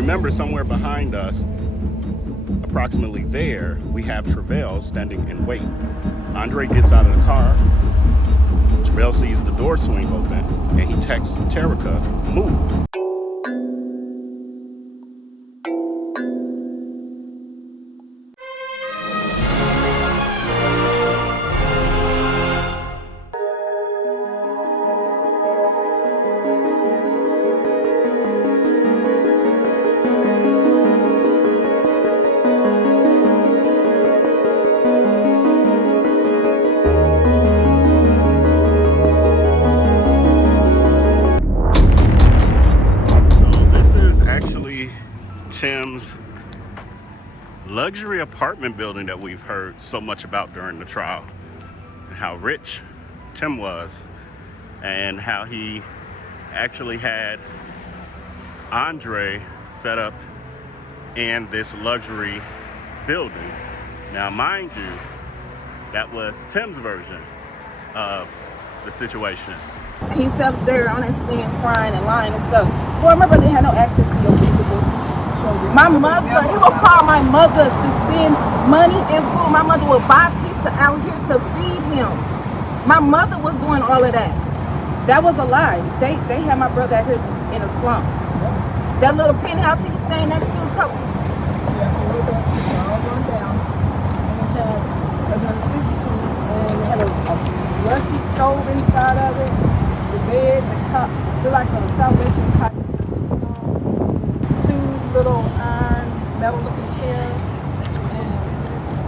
remember, somewhere behind us, approximately there, we have Vell standing in wait. Andre gets out of the car. Vell sees the door swing open, and he texts Terica, move. Tim's luxury apartment building that we've heard so much about during the trial, and how rich Tim was, and how he actually had Andre set up in this luxury building. Now, mind you, that was Tim's version of the situation. He's up there on his stand crying and lying and stuff. Boy, my brother had no access to your people. My mother, he would call my mother to send money and food. My mother would buy pizza out here to feed him. My mother was doing all of that. That was a lie. They had my brother out here in the slumps. That little penthouse he was staying next to, a couple. Yeah, it was all going down. And it had another efficiency, and it had a rusty stove inside of it. The bed, the cup, looked like a Salvation type. Little iron metal looking chairs.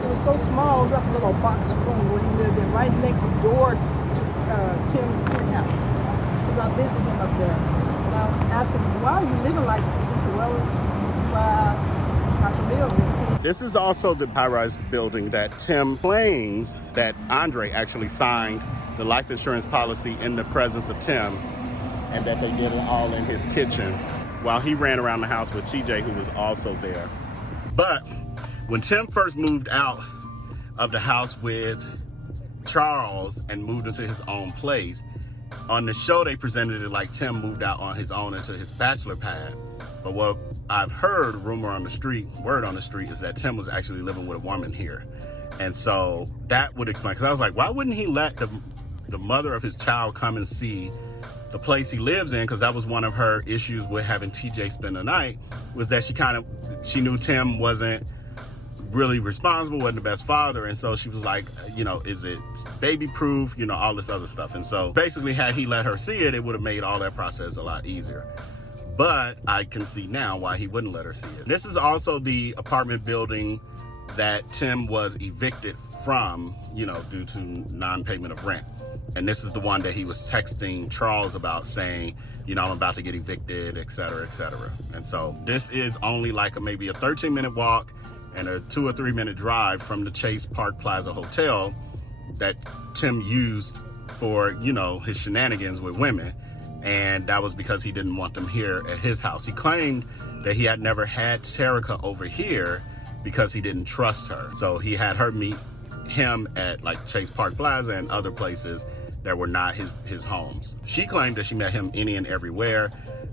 It was so small, it was like a little box room where he lived in, right next door to Tim's penthouse. Because I visited him up there. And I was asking him, why are you living like this? He said, well, this is why I can live. This is also the high-rise building that Tim claims that Andre actually signed the life insurance policy in the presence of Tim, and that they did it all in his kitchen while he ran around the house with TJ, who was also there. But when Tim first moved out of the house with Charles and moved into his own place, on the show they presented it like Tim moved out on his own into his bachelor pad. But what I've heard, word on the street, is that Tim was actually living with a woman here. And so that would explain, because I was like, why wouldn't he let the mother of his child come and see the place he lives in? Because that was one of her issues with having TJ spend the night, was that she knew Tim wasn't really responsible, wasn't the best father, and so she was like, you know, is it baby proof, you know, all this other stuff. And so basically, had he let her see it, it would have made all that process a lot easier. But I can see now why he wouldn't let her see it. This is also the apartment building that Tim was evicted from, you know, due to non-payment of rent. And this is the one that he was texting Charles about, saying, you know, I'm about to get evicted, et cetera, et cetera. And so this is only like maybe a 13-minute walk and a 2 or 3 minute drive from the Chase Park Plaza Hotel that Tim used for, you know, his shenanigans with women. And that was because he didn't want them here at his house. He claimed that he had never had Terica over here because he didn't trust her. So he had her meet him at like Chase Park Plaza and other places that were not his homes. She claimed that she met him any and everywhere.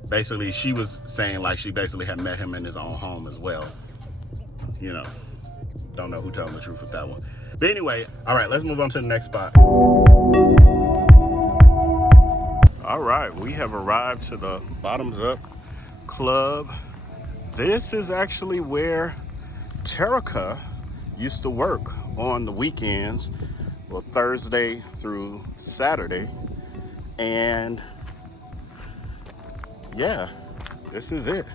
Basically, she was saying like she basically had met him in his own home as well. You know, don't know who telling the truth with that one. But anyway, all right, let's move on to the next spot. All right, we have arrived to the Bottoms Up Club. This is actually where Terica used to work on the weekends, well, Thursday through Saturday. And yeah, this is it.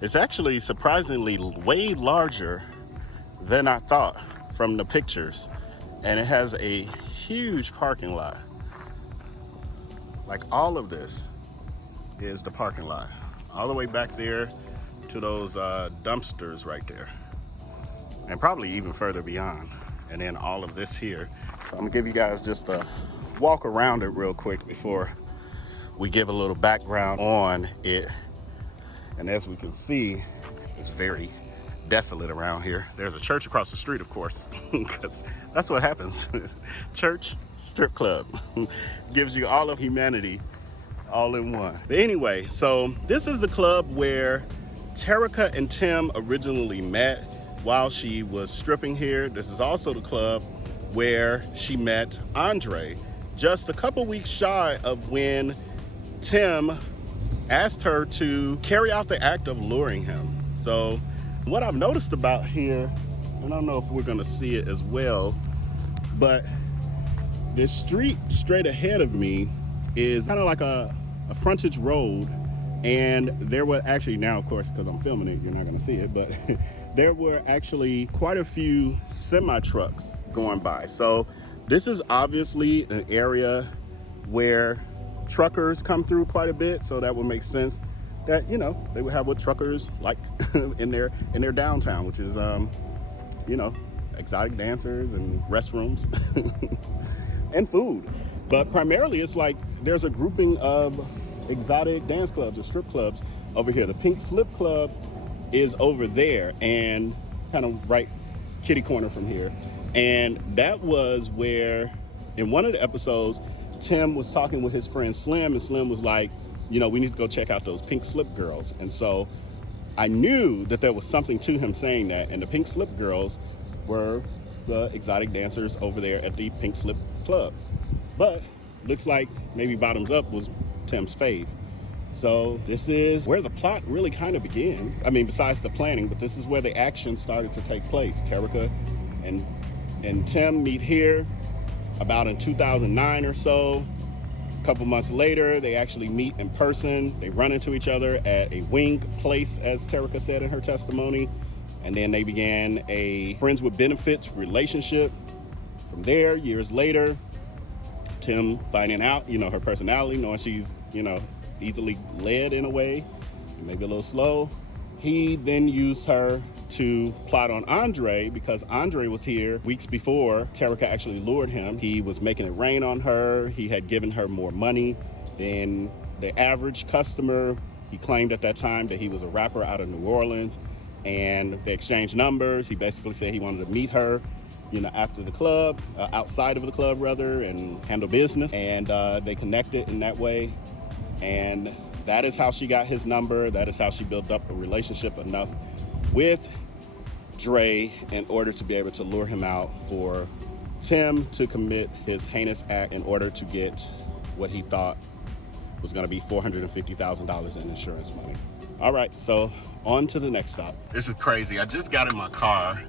It's actually surprisingly way larger than I thought from the pictures. And it has a huge parking lot. Like all of this is the parking lot. All the way back there to those dumpsters right there. And probably even further beyond. And then all of this here. So I'm gonna give you guys just a walk around it real quick before we give a little background on it. And as we can see, it's very desolate around here. There's a church across the street, of course, because that's what happens. Church, strip club. Gives you all of humanity all in one. But anyway, so this is the club where Terica and Tim originally met while she was stripping here. This is also the club where she met Andre, just a couple weeks shy of when Tim asked her to carry out the act of luring him. So what I've noticed about here, and I don't know if we're gonna see it as well, but this street straight ahead of me is kind of like a frontage road, and there were actually, now of course because I'm filming it you're not gonna see it, but there were actually quite a few semi trucks going by. So this is obviously an area where truckers come through quite a bit, so that would make sense that, you know, they would have what truckers like in their downtown, which is you know, exotic dancers and restrooms and food. But primarily it's like there's a grouping of exotic dance clubs or strip clubs over here. The Pink Slip Club is over there and kind of right kitty corner from here. And that was where, in one of the episodes, Tim was talking with his friend Slim, and Slim was like, you know, we need to go check out those Pink Slip girls. And so I knew that there was something to him saying that, and the Pink Slip girls were the exotic dancers over there at the Pink Slip Club. But looks like maybe Bottoms Up was Tim's fave. So this is where the plot really kind of begins. I mean, besides the planning, but this is where the action started to take place. Terica and Tim meet here about in 2009 or so. A couple months later, they actually meet in person. They run into each other at a wing place, as Terica said in her testimony. And then they began a friends with benefits relationship. From there, years later, Tim finding out, you know, her personality, knowing she's, you know, easily led in a way, maybe a little slow. He then used her to plot on Andre because Andre was here weeks before Terica actually lured him. He was making it rain on her. He had given her more money than the average customer. He claimed at that time that he was a rapper out of New Orleans, and they exchanged numbers. He basically said he wanted to meet her, you know, after the club, outside of the club rather, and handle business. And they connected in that way. And that is how she got his number. That is how she built up a relationship enough with Dre in order to be able to lure him out for Tim to commit his heinous act in order to get what he thought was gonna be $450,000 in insurance money. All right, so on to the next stop. This is crazy. I just got in my car,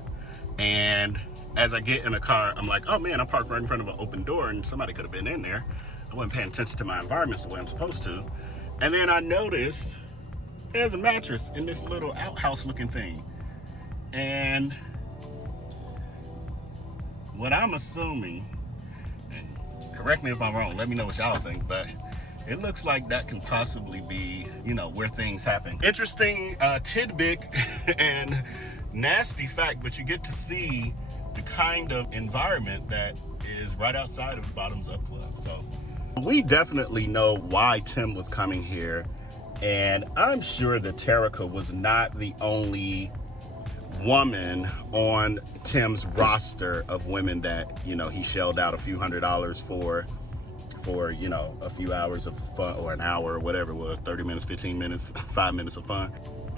and as I get in the car, I'm like, oh man, I parked right in front of an open door and somebody could have been in there. I wasn't paying attention to my environments the way I'm supposed to. And then I noticed there's a mattress in this little outhouse looking thing. And what I'm assuming, and correct me if I'm wrong, let me know what y'all think, but it looks like that can possibly be, you know, where things happen. Interesting tidbit and nasty fact, but you get to see the kind of environment that is right outside of the Bottoms Up Club. So we definitely know why Tim was coming here, and I'm sure that Terica was not the only woman on Tim's roster of women that, you know, he shelled out a few $100s for, you know, a few hours of fun, or an hour or whatever it was, 30 minutes, 15 minutes, 5 minutes of fun.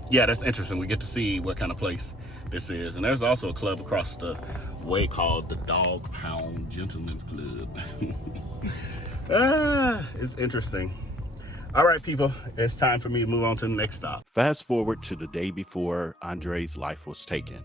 Yeah, that's interesting. We get to see what kind of place this is. And there's also a club across the way called the Dog Pound Gentlemen's Club. It's interesting. All right, people, it's time for me to move on to the next stop. Fast forward to the day before Andre's life was taken.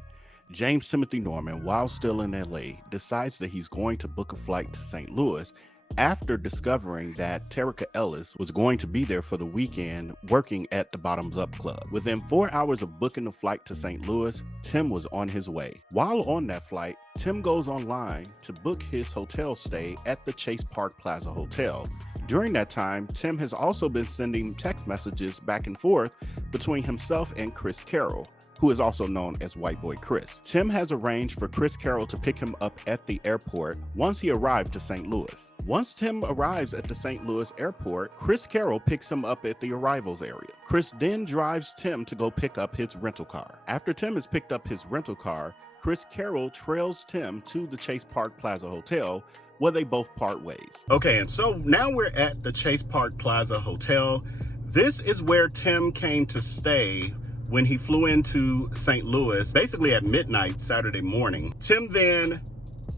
James Timothy Norman, while still in LA, decides that he's going to book a flight to St. Louis after discovering that Terica Ellis was going to be there for the weekend working at the Bottoms Up Club. Within 4 hours of booking a flight to St. Louis, Tim was on his way. While on that flight, Tim goes online to book his hotel stay at the Chase Park Plaza Hotel. During that time, Tim has also been sending text messages back and forth between himself and Chris Carroll, who is also known as White Boy Chris. Tim has arranged for Chris Carroll to pick him up at the airport once he arrived to St. Louis. Once Tim arrives at the St. Louis airport, Chris Carroll picks him up at the arrivals area. Chris then drives Tim to go pick up his rental car. After Tim has picked up his rental car, Chris Carroll trails Tim to the Chase Park Plaza Hotel, where they both part ways. Okay, and so now we're at the Chase Park Plaza Hotel. This is where Tim came to stay when he flew into St. Louis, basically at midnight Saturday morning. Tim then,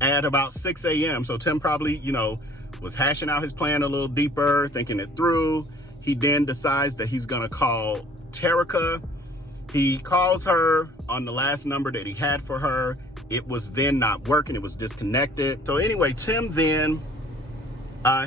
at about 6 a.m., so Tim probably, was hashing out his plan a little deeper, thinking it through. He then decides that he's gonna call Terica. He calls her on the last number that he had for her. It was then not working, it was disconnected. So anyway, Tim then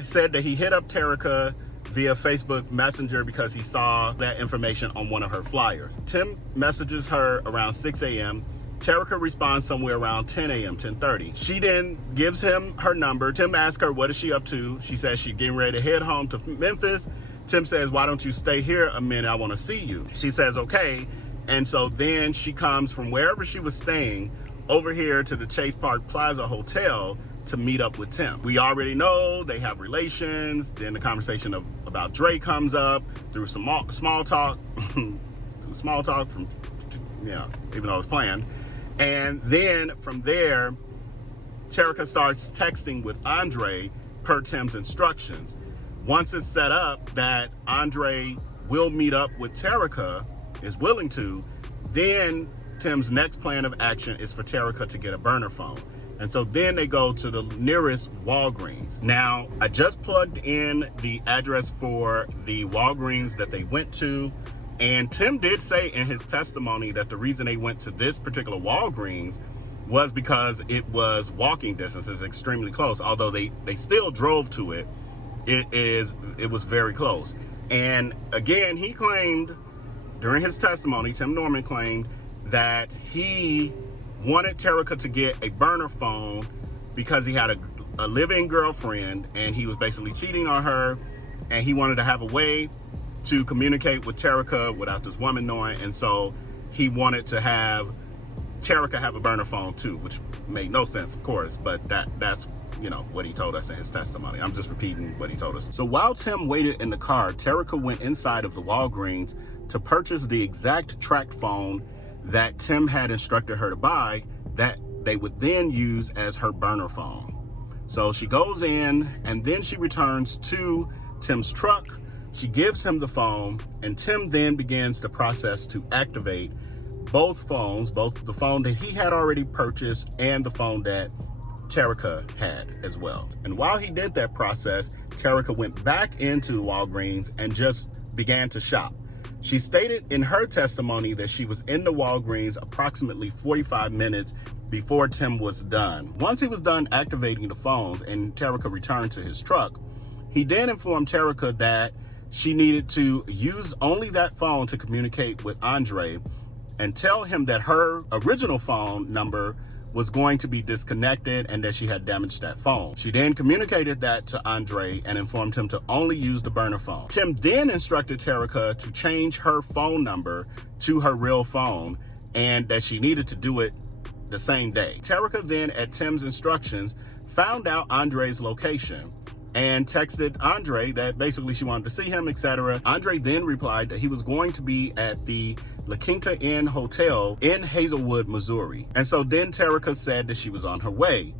said that he hit up Terica via Facebook Messenger because he saw that information on one of her flyers. Tim messages her around 6 a.m. Terica responds somewhere around 10 a.m., 10:30. She then gives him her number. Tim asks her, what is she up to? She says she's getting ready to head home to Memphis. Tim says, why don't you stay here a minute? I want to see you. She says, okay. And so then she comes from wherever she was staying over here to the Chase Park Plaza Hotel to meet up with Tim. We already know they have relations. Then the conversation about Dre comes up through some small talk, even though it was planned. And then from there, Terica starts texting with Andre per Tim's instructions. Once it's set up that Andre will meet up with Terica, is willing to, then Tim's next plan of action is for Terica to get a burner phone. And so then they go to the nearest Walgreens. Now, I just plugged in the address for the Walgreens that they went to. And Tim did say in his testimony that the reason they went to this particular Walgreens was because it was walking distance. It's extremely close. Although they still drove to it, it was very close. And again, he claimed during his testimony, Tim Norman claimed that he wanted Terica to get a burner phone because he had a live-in girlfriend and he was basically cheating on her, and he wanted to have a way to communicate with Terica without this woman knowing. And so he wanted to have Terica have a burner phone too, which made no sense, of course, but that's what he told us in his testimony. I'm just repeating what he told us. So while Tim waited in the car, Terica went inside of the Walgreens to purchase the exact track phone that Tim had instructed her to buy that they would then use as her burner phone. So she goes in and then she returns to Tim's truck. She gives him the phone, and Tim then begins the process to activate both phones, both the phone that he had already purchased and the phone that Terica had as well. And while he did that process, Terica went back into Walgreens and just began to shop. She stated in her testimony that she was in the Walgreens approximately 45 minutes before Tim was done. Once he was done activating the phones and Terica returned to his truck, he then informed Terica that she needed to use only that phone to communicate with Andre and tell him that her original phone number was going to be disconnected and that she had damaged that phone. She then communicated that to Andre and informed him to only use the burner phone. Tim then instructed Terica to change her phone number to her real phone and that she needed to do it the same day. Terica then, at Tim's instructions, found out Andre's location and texted Andre that basically she wanted to see him, etc. Andre then replied that he was going to be at the La Quinta Inn Hotel in Hazelwood, Missouri. And so then Terica said that she was on her way.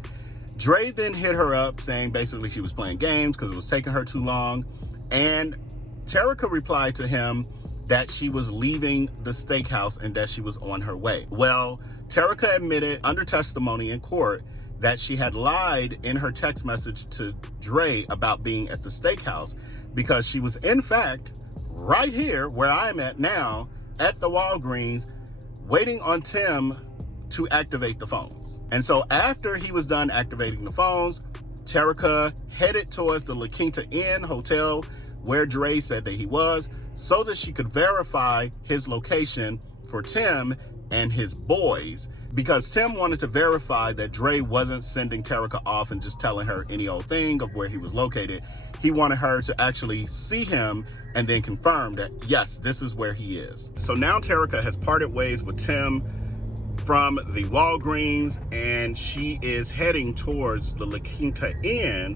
Dre then hit her up saying basically she was playing games because it was taking her too long. And Terica replied to him that she was leaving the steakhouse and that she was on her way. Well, Terica admitted under testimony in court that she had lied in her text message to Dre about being at the steakhouse because she was in fact right here where I'm at now at the Walgreens waiting on Tim to activate the phones. And so after he was done activating the phones, Terica headed towards the La Quinta Inn Hotel where Dre said that he was so that she could verify his location for Tim and his boys, because Tim wanted to verify that Dre wasn't sending Terica off and just telling her any old thing of where he was located. He wanted her to actually see him and then confirm that, yes, this is where he is. So now Terica has parted ways with Tim from the Walgreens, and she is heading towards the La Quinta Inn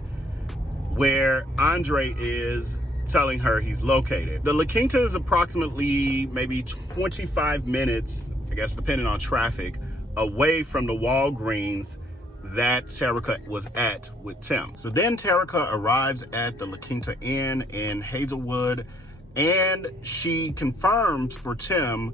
where Andre is telling her he's located. The La Quinta is approximately maybe 25 minutes, I guess, depending on traffic, away from the Walgreens that Terica was at with Tim. So then Terica arrives at the La Quinta Inn in Hazelwood, and she confirms for Tim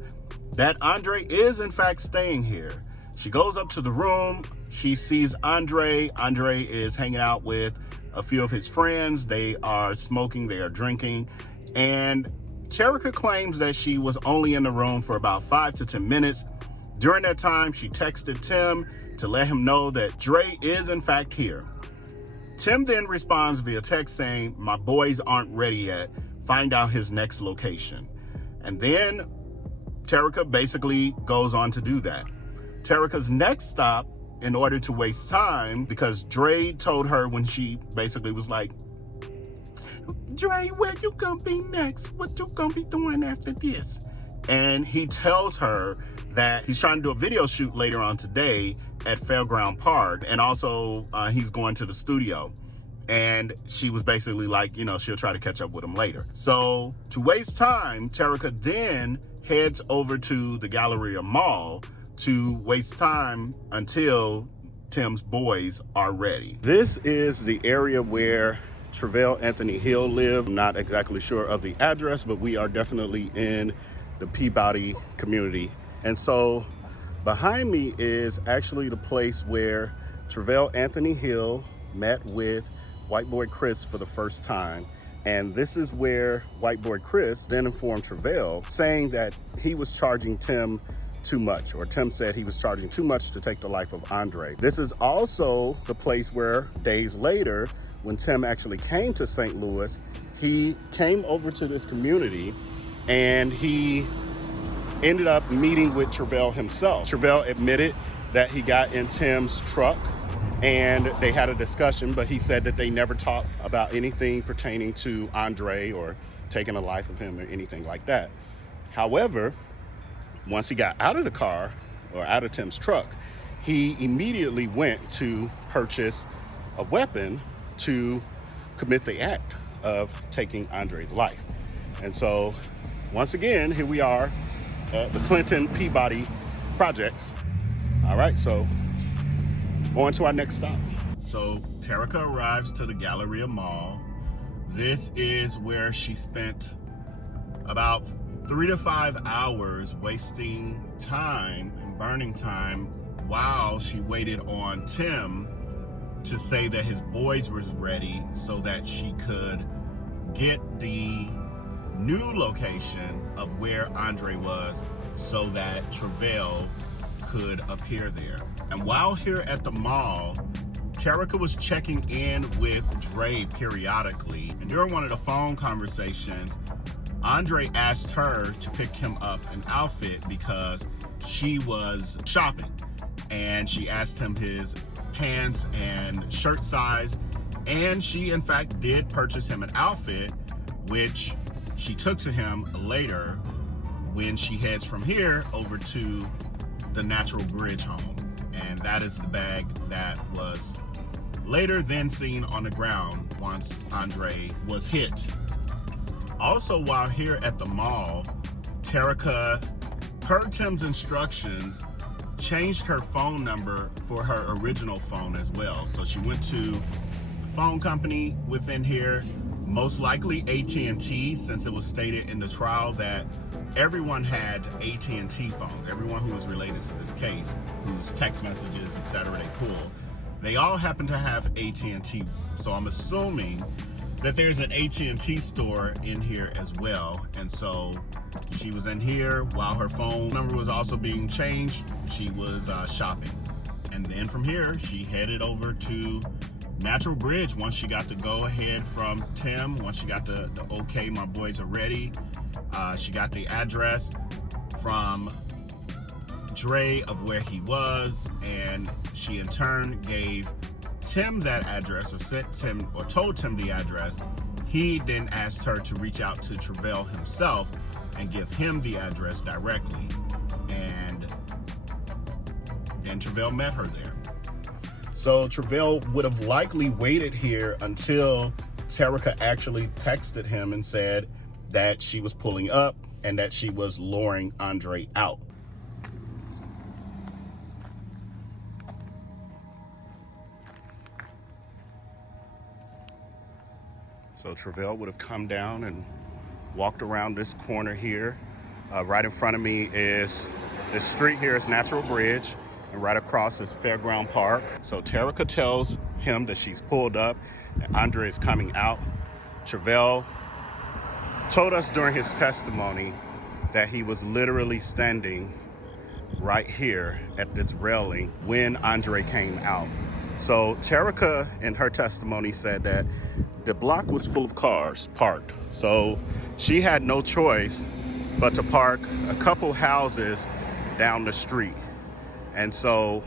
that Andre is in fact staying here. She goes up to the room. She sees Andre. Andre is hanging out with a few of his friends. They are smoking, they are drinking. And Terica claims that she was only in the room for about 5 to 10 minutes. During that time, she texted Tim to let him know that Dre is in fact here. Tim then responds via text saying, "My boys aren't ready yet. Find out his next location." And then Terica basically goes on to do that. Terica's next stop, in order to waste time, because Dre told her when she basically was like, "Dre, where you gonna be next? What you gonna be doing after this?" And he tells her that he's trying to do a video shoot later on today at Fairground Park, and also he's going to the studio. And she was basically like, you know, she'll try to catch up with him later. So to waste time, Terica then heads over to the Galleria Mall to waste time until Tim's boys are ready. This is the area where Travell Anthony Hill lived. I'm not exactly sure of the address, but we are definitely in the Peabody community. And so behind me is actually the place where Travell Anthony Hill met with white boy Chris for the first time. And this is where white boy Chris then informed Travell, saying that he was charging Tim too much, or Tim said he was charging too much to take the life of Andre. This is also the place where days later, when Tim actually came to St. Louis, he came over to this community and he ended up meeting with Travell himself. Travell admitted that he got in Tim's truck and they had a discussion, but he said that they never talked about anything pertaining to Andre or taking the life of him or anything like that. However, once he got out of the car or out of Tim's truck, he immediately went to purchase a weapon to commit the act of taking Andre's life. And so once again, here we are at the Clinton Peabody projects. All right, so on to our next stop. So Terica arrives to the Galleria Mall. This is where she spent about 3 to 5 hours wasting time and burning time while she waited on Tim to say that his boys were ready so that she could get the new location of where Andre was so that Travell could appear there. And while here at the mall, Terica was checking in with Dre periodically. And during one of the phone conversations, Andre asked her to pick him up an outfit because she was shopping. And she asked him his pants and shirt size. And she, in fact, did purchase him an outfit, which she took to him later when she heads from here over to the Natural Bridge home. And that is the bag that was later then seen on the ground once Andre was hit. Also, while here at the mall, Terica, per Tim's instructions, changed her phone number for her original phone as well. So she went to the phone company within here, most likely AT&T, since it was stated in the trial that everyone had AT&T phones. Everyone who was related to this case, whose text messages, etc. they pulled, they all happen to have AT&T. So I'm assuming that there's an AT&T store in here as well. And so she was in here while her phone number was also being changed. She was shopping. And then from here, she headed over to Natural Bridge once she got the go ahead from Tim, once she got the okay, my boys are ready. She got the address from Dre of where he was, and she in turn gave Tim that address, or sent Tim, or told Tim the address. He then asked her to reach out to Travell himself and give him the address directly. And then Travell met her there. So Travell would have likely waited here until Terica actually texted him and said that she was pulling up and that she was luring Andre out. So Travell would have come down and walked around this corner here Right in front of me is this street here is Natural Bridge, and right across is Fairground Park. So Terica tells him that she's pulled up, and Andre is coming out. Travell told us during his testimony that he was literally standing right here at this railing when Andre came out. So Terica in her testimony said that the block was full of cars parked. So she had no choice but to park a couple houses down the street. And so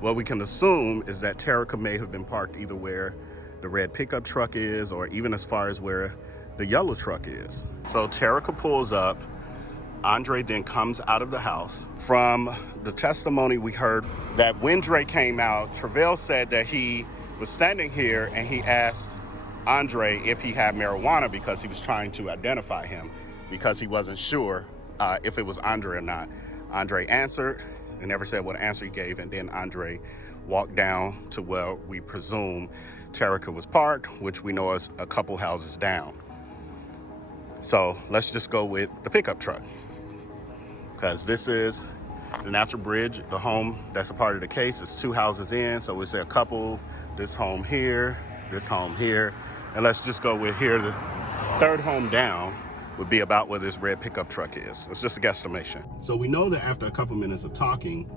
what we can assume is that Terica may have been parked either where the red pickup truck is or even as far as where the yellow truck is. So Terica pulls up. Andre then comes out of the house. From the testimony we heard that when Dre came out, Travell said that he was standing here and he asked Andre if he had marijuana because he was trying to identify him because he wasn't sure if it was Andre or not. Andre answered and never said what answer he gave, and then Andre walked down to where we presume Terica was parked, which we know is a couple houses down. So let's just go with the pickup truck, because this is the Natural Bridge. The home that's a part of the case is 2 houses in. So we say a couple, this home here, and let's just go with here. The third home down would be about where this red pickup truck is. It's just a guesstimation. So we know that after a couple minutes of talking,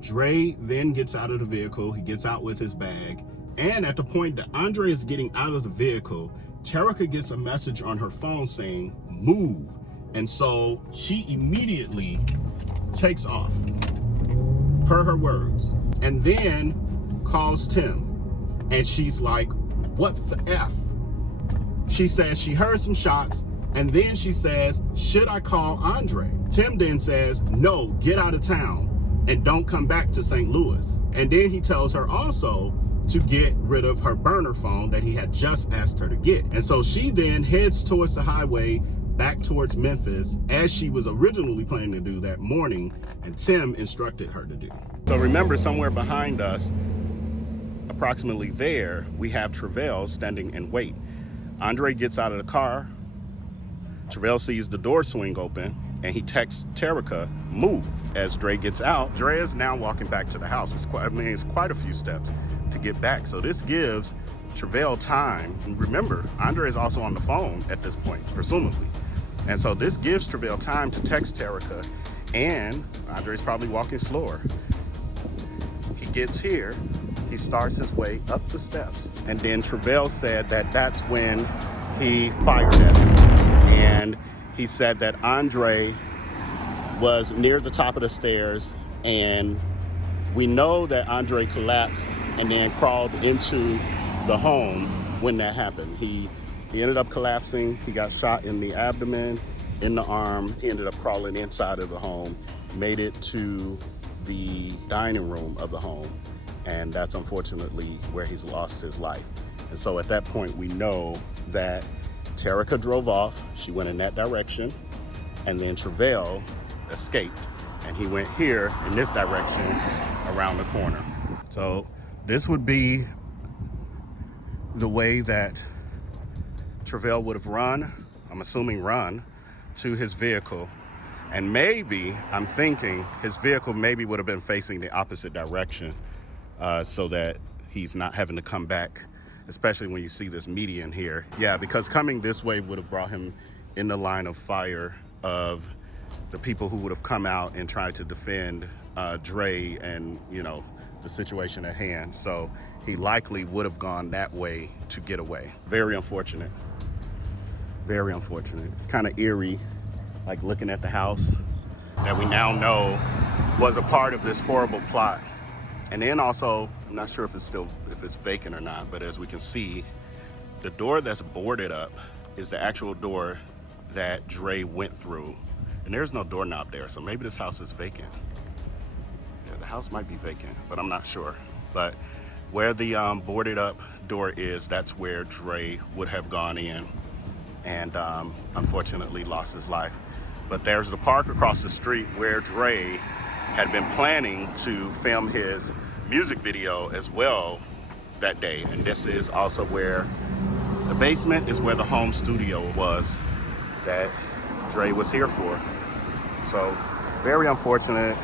Dre then gets out of the vehicle. He gets out with his bag. And at the point that Andre is getting out of the vehicle, Terica gets a message on her phone saying, "Move." And so she immediately takes off, per her words, and then calls Tim. And she's like, "What the F?" She says she heard some shots, and then she says, "Should I call Andre?" Tim then says, "No, get out of town and don't come back to St. Louis." And then he tells her also to get rid of her burner phone that he had just asked her to get. And so she then heads towards the highway back towards Memphis, as she was originally planning to do that morning, and Tim instructed her to do. So remember, somewhere behind us, approximately there, we have Travell standing in wait. Andre gets out of the car. Travell sees the door swing open, and he texts Terica, "Move." As Dre gets out, Dre is now walking back to the house. It's quite a few steps to get back. So this gives Travell time. And remember, Andre is also on the phone at this point, presumably. And so this gives Travell time to text Terica, and Andre's probably walking slower. He gets here, he starts his way up the steps, and then Travell said that that's when he fired at him. And he said that Andre was near the top of the stairs, and we know that Andre collapsed and then crawled into the home when that happened. He ended up collapsing. He got shot in the abdomen, in the arm. He ended up crawling inside of the home, made it to the dining room of the home, and that's unfortunately where he's lost his life. And so at that point, we know that Terica drove off. She went in that direction, and then Travell escaped, and he went here in this direction around the corner. So this would be the way that Travell would have run, I'm assuming run, to his vehicle. And maybe, I'm thinking, his vehicle maybe would have been facing the opposite direction so that he's not having to come back, especially when you see this median here. Yeah, because coming this way would have brought him in the line of fire of the people who would have come out and tried to defend Dre and, you know, the situation at hand. So he likely would have gone that way to get away. Very unfortunate. Very unfortunate. It's kind of eerie, like looking at the house that we now know was a part of this horrible plot. And then also, I'm not sure if it's vacant or not, but as we can see, the door that's boarded up is the actual door that Dre went through. And there's no doorknob there, so maybe this house is vacant. Yeah, the house might be vacant, but I'm not sure. But where the boarded up door is, that's where Dre would have gone in and unfortunately lost his life. But there's the park across the street where Dre had been planning to film his music video as well that day. And this is also where the basement is, where the home studio was that Dre was here for. So very unfortunate.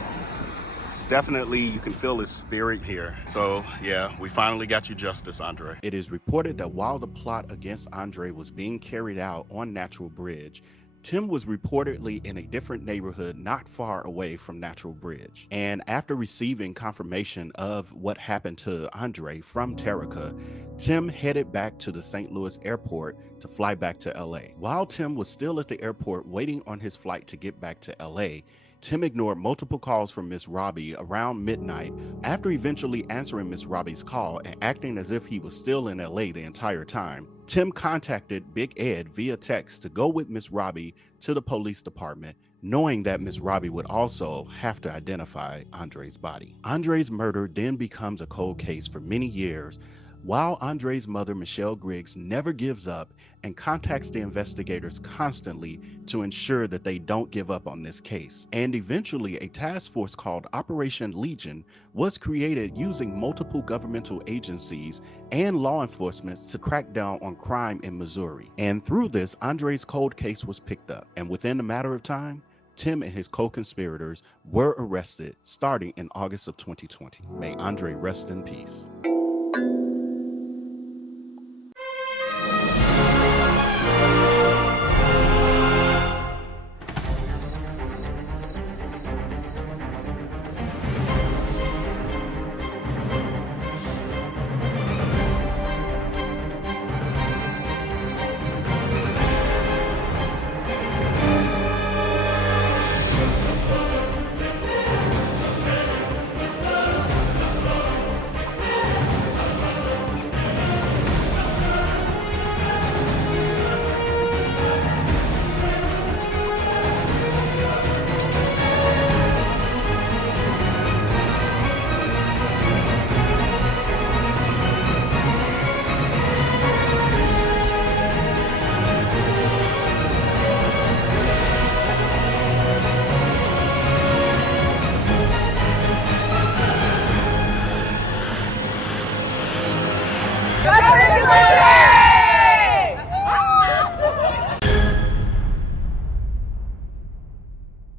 It's definitely, you can feel his spirit here. So yeah, we finally got you justice, Andre. It is reported that while the plot against Andre was being carried out on Natural Bridge, Tim was reportedly in a different neighborhood not far away from Natural Bridge. And after receiving confirmation of what happened to Andre from Terica, Tim headed back to the St. Louis airport to fly back to LA. While Tim was still at the airport waiting on his flight to get back to LA, Tim ignored multiple calls from Miss Robbie around midnight. After eventually answering Miss Robbie's call and acting as if he was still in LA the entire time, Tim contacted Big Ed via text to go with Miss Robbie to the police department, knowing that Miss Robbie would also have to identify Andre's body. Andre's murder then becomes a cold case for many years, while Andre's mother, Michelle Griggs, never gives up and contacts the investigators constantly to ensure that they don't give up on this case. And eventually, a task force called Operation Legion was created using multiple governmental agencies and law enforcement to crack down on crime in Missouri. And through this, Andre's cold case was picked up. And within a matter of time, Tim and his co-conspirators were arrested starting in August of 2020. May Andre rest in peace.